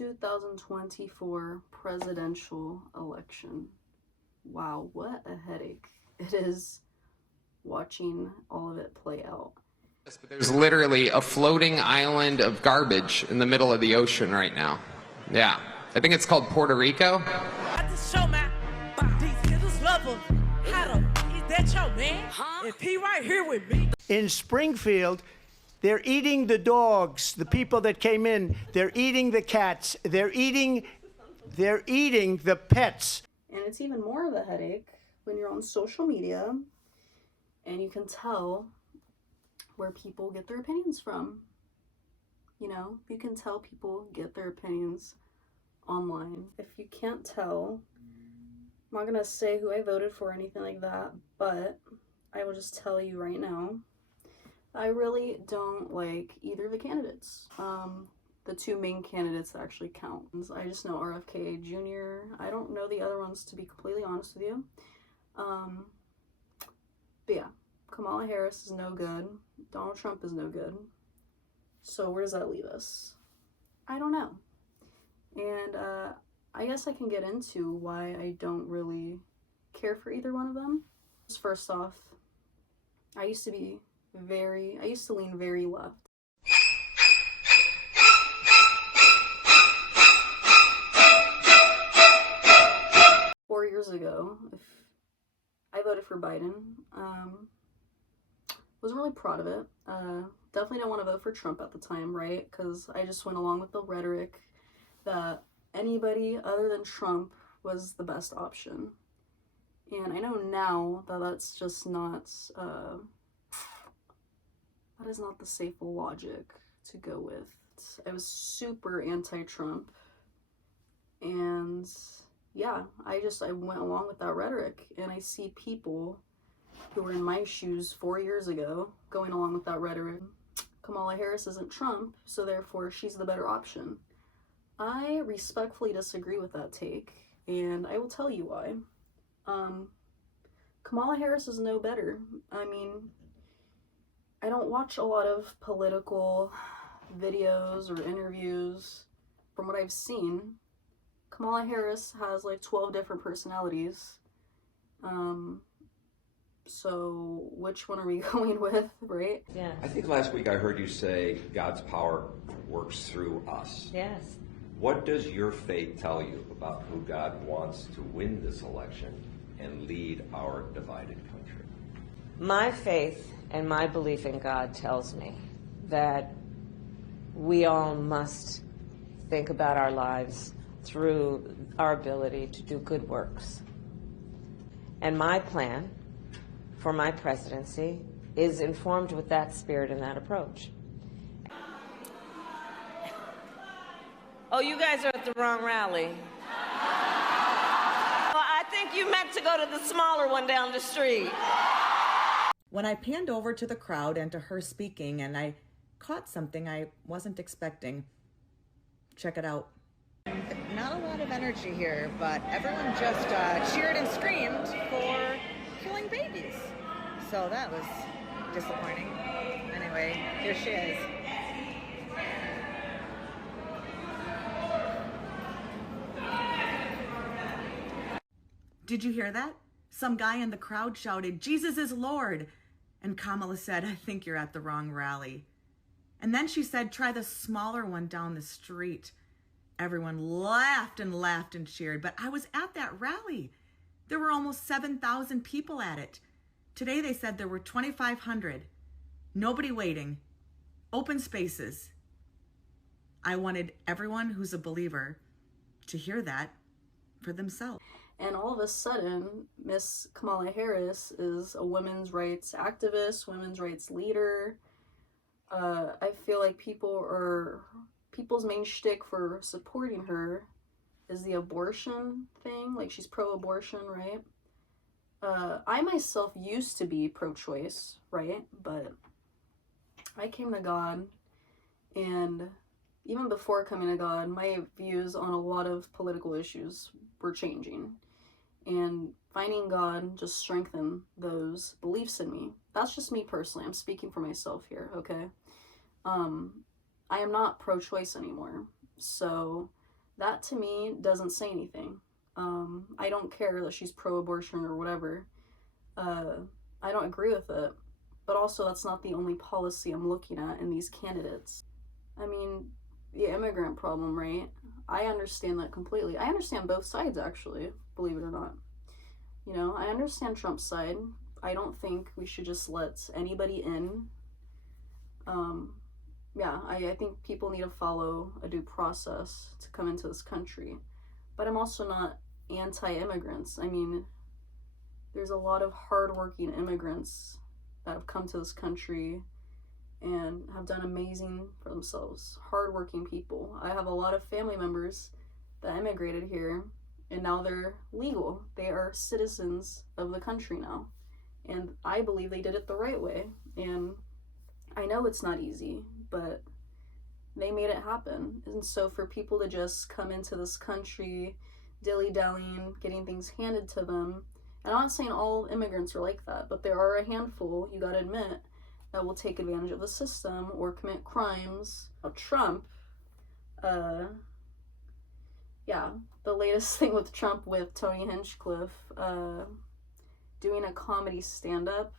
2024 presidential election. Wow, what a headache it is watching all of it play out. There's literally a floating island of garbage in the middle of the ocean right now. Yeah, I think it's called Puerto Rico. In Springfield, they're eating the dogs, the people that came in. They're eating the cats. They're eating the pets. And it's even more of a headache when you're on social media and you can tell where people get their opinions from. You know, you can tell people get their opinions online. If you can't tell, I'm not gonna say who I voted for or anything like that, but I will just tell you right now, I really don't like either of the candidates. The two main candidates that actually count. I just know RFK Jr. I don't know the other ones, to be completely honest with you. But yeah, Kamala Harris is no good. Donald Trump is no good. So where does that leave us? I don't know. And I guess I can get into why I don't really care for either one of them. First off, I used to lean very left. Years ago, if I voted for Biden, wasn't really proud of it. Definitely didn't want to vote for Trump at the time, right? Because I just went along with the rhetoric that anybody other than Trump was the best option. And I know now that that's just not, that is not the safe logic to go with. I was super anti-Trump, and yeah, I went along with that rhetoric, and I see people who were in my shoes 4 years ago going along with that rhetoric. Kamala Harris isn't Trump, so therefore she's the better option. I respectfully disagree with that take, and I will tell you why. Kamala Harris is no better. I mean, I don't watch a lot of political videos or interviews. From what I've seen, Kamala Harris has like 12 different personalities. So which one are we going with, right? Yeah. I think last week I heard you say God's power works through us. Yes. What does your faith tell you about who God wants to win this election and lead our divided country? My faith and my belief in God tells me that we all must think about our lives through our ability to do good works. And my plan for my presidency is informed with that spirit and that approach. Oh, you guys are at the wrong rally. Well, I think you meant to go to the smaller one down the street. When I panned over to the crowd and to her speaking, and I caught something I wasn't expecting. Check it out. Not a lot of energy here, but everyone just cheered and screamed for killing babies. So that was disappointing. Anyway, here she is. Did you hear that? Some guy in the crowd shouted, "Jesus is Lord." And Kamala said, "I think you're at the wrong rally." And then she said, "Try the smaller one down the street." Everyone laughed and cheered, but I was at that rally. There were almost 7,000 people at it. Today they said there were 2,500. Nobody waiting. Open spaces. I wanted everyone who's a believer to hear that for themselves. And all of a sudden, Miss Kamala Harris is a women's rights activist, women's rights leader. I feel like people's main shtick for supporting her is the abortion thing. Like, she's pro-abortion, right? I myself used to be pro-choice, right? But I came to God, and even before coming to God, my views on a lot of political issues were changing. And finding God just strengthened those beliefs in me. That's just me personally. I'm speaking for myself here, okay? I am not pro-choice anymore. So that to me doesn't say anything. I don't care that she's pro-abortion or whatever. I don't agree with it. But also, that's not the only policy I'm looking at in these candidates. I mean, the immigrant problem, right? I understand that completely. I understand both sides, actually, believe it or not. You know, I understand Trump's side. I don't think we should just let anybody in. Yeah, I think people need to follow a due process to come into this country. But I'm also not anti-immigrants. I mean, there's a lot of hardworking immigrants that have come to this country and have done amazing for themselves. Hardworking people. I have a lot of family members that immigrated here, and now they're legal. They are citizens of the country now. And I believe they did it the right way. And I know it's not easy, but they made it happen. And so for people to just come into this country, dilly-dallying, getting things handed to them, and I'm not saying all immigrants are like that, but there are a handful, you gotta admit, that will take advantage of the system or commit crimes. Trump, yeah, the latest thing with Trump with Tony Hinchcliffe, doing a comedy stand-up.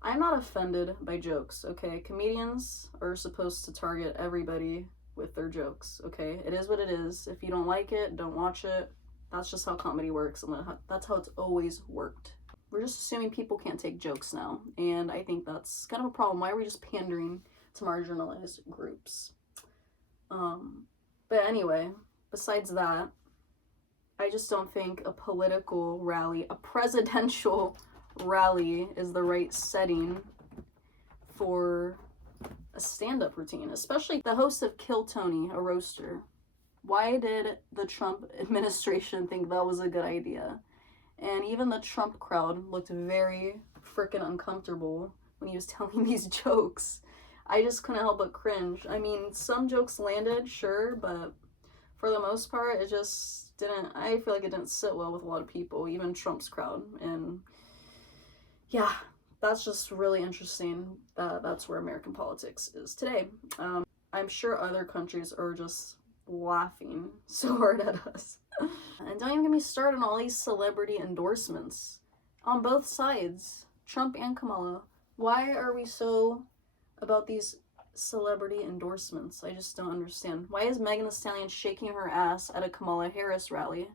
I'm not offended by jokes, okay? Comedians are supposed to target everybody with their jokes, okay? It is what it is. If you don't like it, don't watch it. That's just how comedy works, and that's how it's always worked. We're just assuming people can't take jokes now, and I think that's kind of a problem. Why are we just pandering to marginalized groups? But anyway, besides that, I just don't think a political rally, a presidential rally, is the right setting for a stand-up routine, especially the host of Kill Tony, a roaster. Why did the Trump administration think that was a good idea? And even the Trump crowd looked very freaking uncomfortable when he was telling these jokes. I just couldn't help but cringe. I mean, some jokes landed, sure, but for the most part, it just didn't, I feel like it didn't sit well with a lot of people, even Trump's crowd. And yeah, that's just really interesting that that's where American politics is today. I'm sure other countries are just laughing so hard at us. And don't even get me started on all these celebrity endorsements on both sides, Trump and Kamala. Why are we so about these celebrity endorsements? I just don't understand. Why is Megan Thee Stallion shaking her ass at a Kamala Harris rally?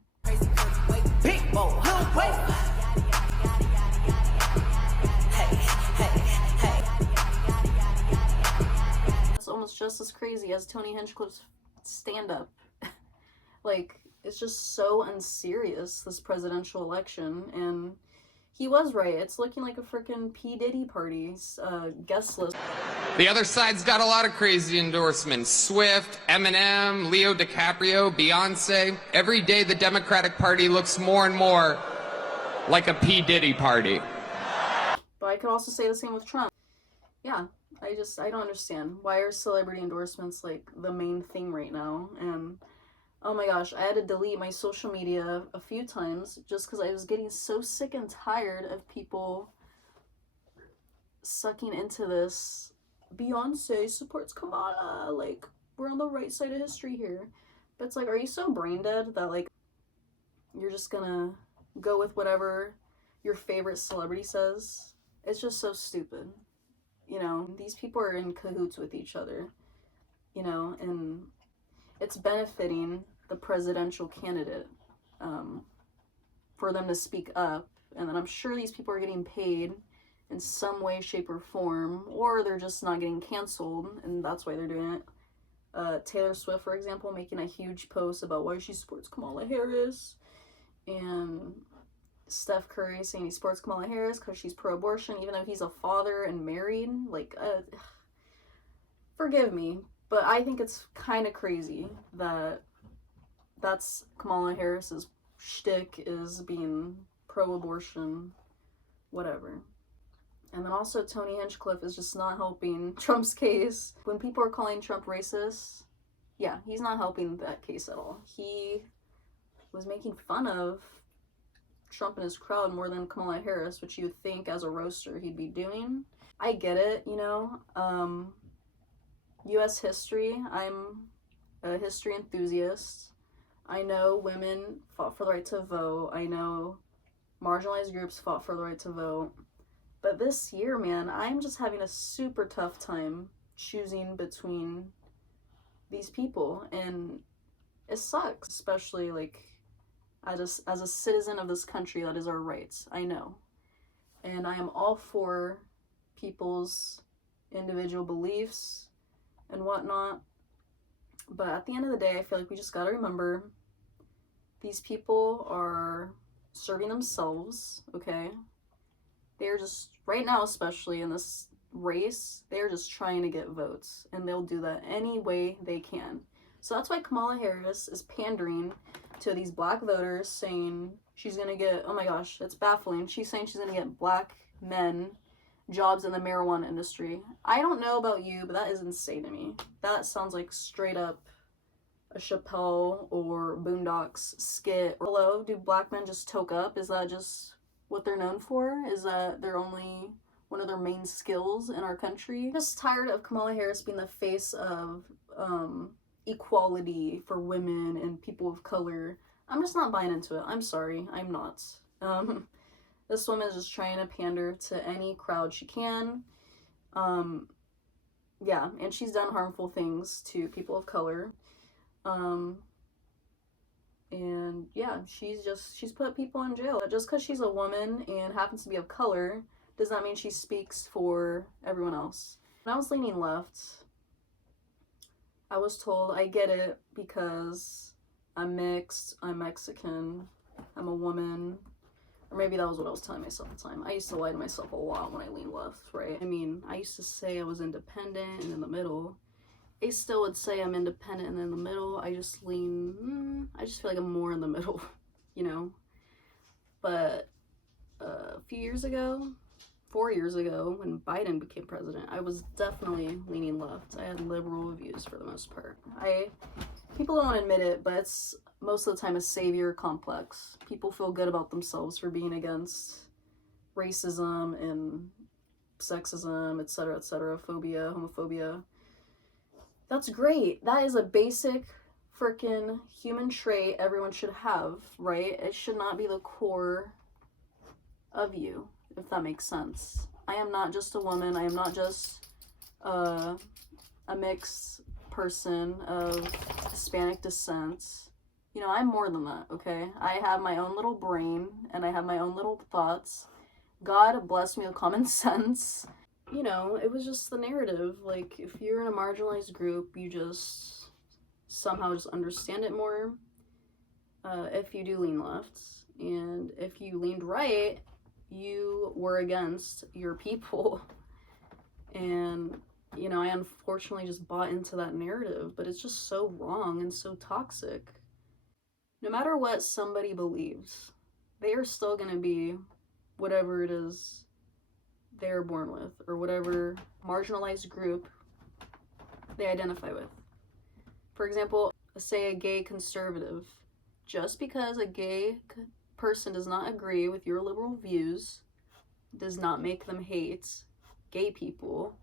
It's almost just as crazy as Tony Hinchcliffe's stand-up. Like, it's just so unserious, this presidential election, and he was right. It's looking like a freaking P. Diddy party's guest list. The other side's got a lot of crazy endorsements. Swift, Eminem, Leo DiCaprio, Beyonce. Every day the Democratic Party looks more and more like a P. Diddy party. But I could also say the same with Trump. Yeah, I don't understand. Why are celebrity endorsements like the main thing right now? And oh my gosh, I had to delete my social media a few times just because I was getting so sick and tired of people sucking into this. Beyonce supports Kamala. Like, we're on the right side of history here. But it's like, are you so brain dead that, like, you're just gonna go with whatever your favorite celebrity says? It's just so stupid. You know, these people are in cahoots with each other, you know, and it's benefiting the presidential candidate for them to speak up. And then I'm sure these people are getting paid in some way, shape, or form, or they're just not getting canceled, and that's why they're doing it. Taylor Swift, for example, making a huge post about why she supports Kamala Harris, and Steph Curry saying he supports Kamala Harris because she's pro-abortion, even though he's a father and married. Like, forgive me, but I think it's kind of crazy that that's Kamala Harris's shtick, is being pro-abortion, whatever. And then also Tony Hinchcliffe is just not helping Trump's case. When people are calling Trump racist, yeah, he's not helping that case at all. He was making fun of Trump and his crowd more than Kamala Harris, which you would think as a roaster he'd be doing. I get it, you know. U.S. history, I'm a history enthusiast. I know women fought for the right to vote. I know marginalized groups fought for the right to vote. But this year, man, I'm just having a super tough time choosing between these people. And it sucks, especially like as a citizen of this country, that is our rights. I know. And I am all for people's individual beliefs and whatnot. But at the end of the day, I feel like we just gotta remember these people are serving themselves, okay? They're just, right now especially in this race, they're just trying to get votes. And they'll do that any way they can. So that's why Kamala Harris is pandering to these black voters, saying she's gonna get, oh my gosh, it's baffling. She's saying she's gonna get black men jobs in the marijuana industry. I don't know about you, but that is insane to me. That sounds like straight up a Chappelle or Boondocks skit. Hello, do black men just toke up? Is that just what they're known for? Is that their only, one of their main skills in our country? I'm just tired of Kamala Harris being the face of equality for women and people of color. I'm just not buying into it. I'm sorry, I'm not. This woman is just trying to pander to any crowd she can. Yeah, and she's done harmful things to people of color. And yeah, she's put people in jail. Just because she's a woman and happens to be of color does not mean she speaks for everyone else. When I was leaning left, I was told I get it because I'm mixed, I'm Mexican, I'm a woman. Or maybe that was what I was telling myself at the time. I used to lie to myself a lot when I leaned left, right? I mean, I used to say I was independent and in the middle. I still would say I'm independent and in the middle. I just lean, I just feel like I'm more in the middle, you know? But a few years ago, 4 years ago, when Biden became president, I was definitely leaning left. I had liberal views for the most part. People don't admit it, but it's most of the time a savior complex. People feel good about themselves for being against racism and sexism, etc., phobia, homophobia. That's great. That is a basic freaking human trait everyone should have, right? It should not be the core of you, if that makes sense. I am not just a woman. I am not just a mixed person of Hispanic descent. You know, I'm more than that, okay? I have my own little brain, and I have my own little thoughts. God bless me with common sense. You know, it was just the narrative. Like, if you're in a marginalized group, you just somehow just understand it more. If you do lean left. And if you leaned right, you were against your people. And, you know, I unfortunately just bought into that narrative, but it's just so wrong and so toxic. No matter what somebody believes, they are still going to be whatever it is they're born with, or whatever marginalized group they identify with. For example, say a gay conservative. Just because a gay person does not agree with your liberal views does not make them hate gay people.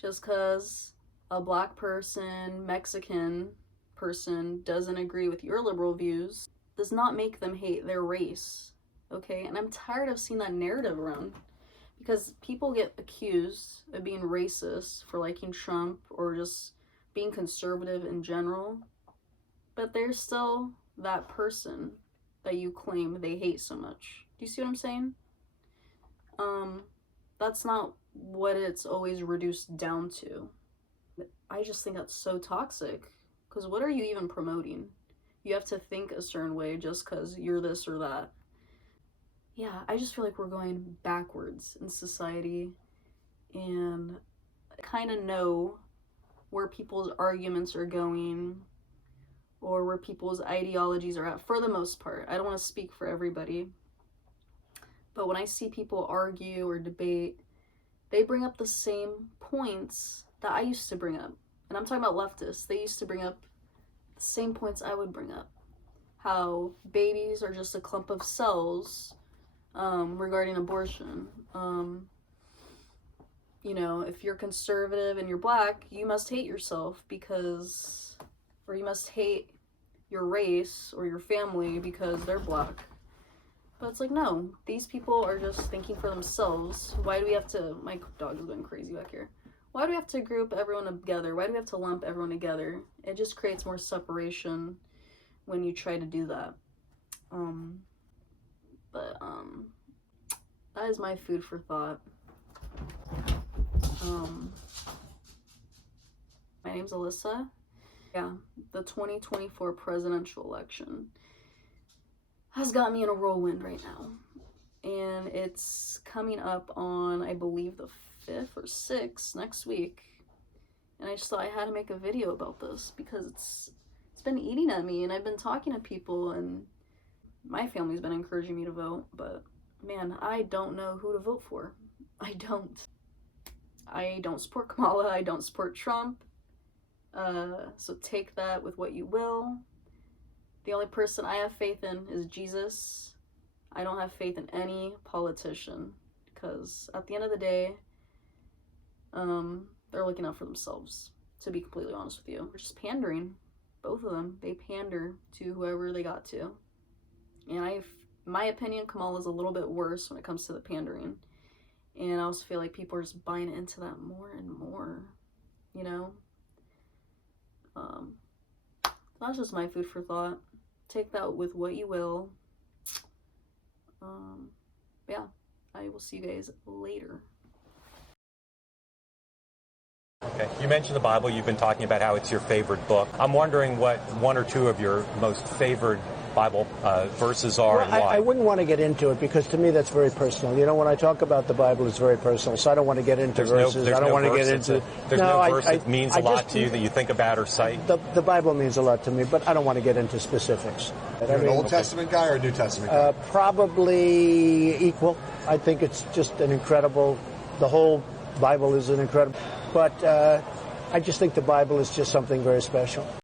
Just because a black person, Mexican person doesn't agree with your liberal views does not make them hate their race, okay? And I'm tired of seeing that narrative around, because people get accused of being racist for liking Trump or just being conservative in general, but they're still that person that you claim they hate so much. Do you see what I'm saying? That's not what it's always reduced down to. I just think that's so toxic, because what are you even promoting? You have to think a certain way just because you're this or that. Yeah, I just feel like we're going backwards in society, and I kind of know where people's arguments are going or where people's ideologies are at, for the most part. I don't want to speak for everybody, but when I see people argue or debate, they bring up the same points that I used to bring up. And I'm talking about leftists. They used to bring up the same points I would bring up. How babies are just a clump of cells, regarding abortion. You know, if you're conservative and you're black, you must hate yourself because, or you must hate your race or your family because they're black. But it's like, no, these people are just thinking for themselves. Why do we have to, my dog is going crazy back here. Why do we have to group everyone together? Why do we have to lump everyone together? It just creates more separation when you try to do that. That is my food for thought. My name's Alyssa. Yeah, the 2024 presidential election has got me in a whirlwind right now. And it's coming up on, I believe, the 5th or 6th next week. And I just thought I had to make a video about this because it's been eating at me, and I've been talking to people, and my family's been encouraging me to vote, but man, I don't know who to vote for. I don't support Kamala, I don't support Trump. So take that with what you will. The only person I have faith in is Jesus. I don't have faith in any politician because at the end of the day, they're looking out for themselves, to be completely honest with you. They're just pandering. Both of them, they pander to whoever they got to. And my opinion, Kamala's a little bit worse when it comes to the pandering. And I also feel like people are just buying into that more and more, you know? That's just my food for thought. Take that with what you will. Yeah, I will see you guys later. Okay. You mentioned the Bible. You've been talking about how it's your favorite book. I'm wondering what one or two of your most favorite Bible verses are, and why. I wouldn't want to get into it because to me that's very personal. You know, when I talk about the Bible, it's very personal, so I don't want to get into verses. I don't want to get into... There's no verse that means a lot to you that you think about or cite? The Bible means a lot to me, but I don't want to get into specifics. You're an Old Testament guy or a New Testament guy? Probably equal. I think it's just an incredible... The whole Bible is an incredible... But I just think the Bible is just something very special.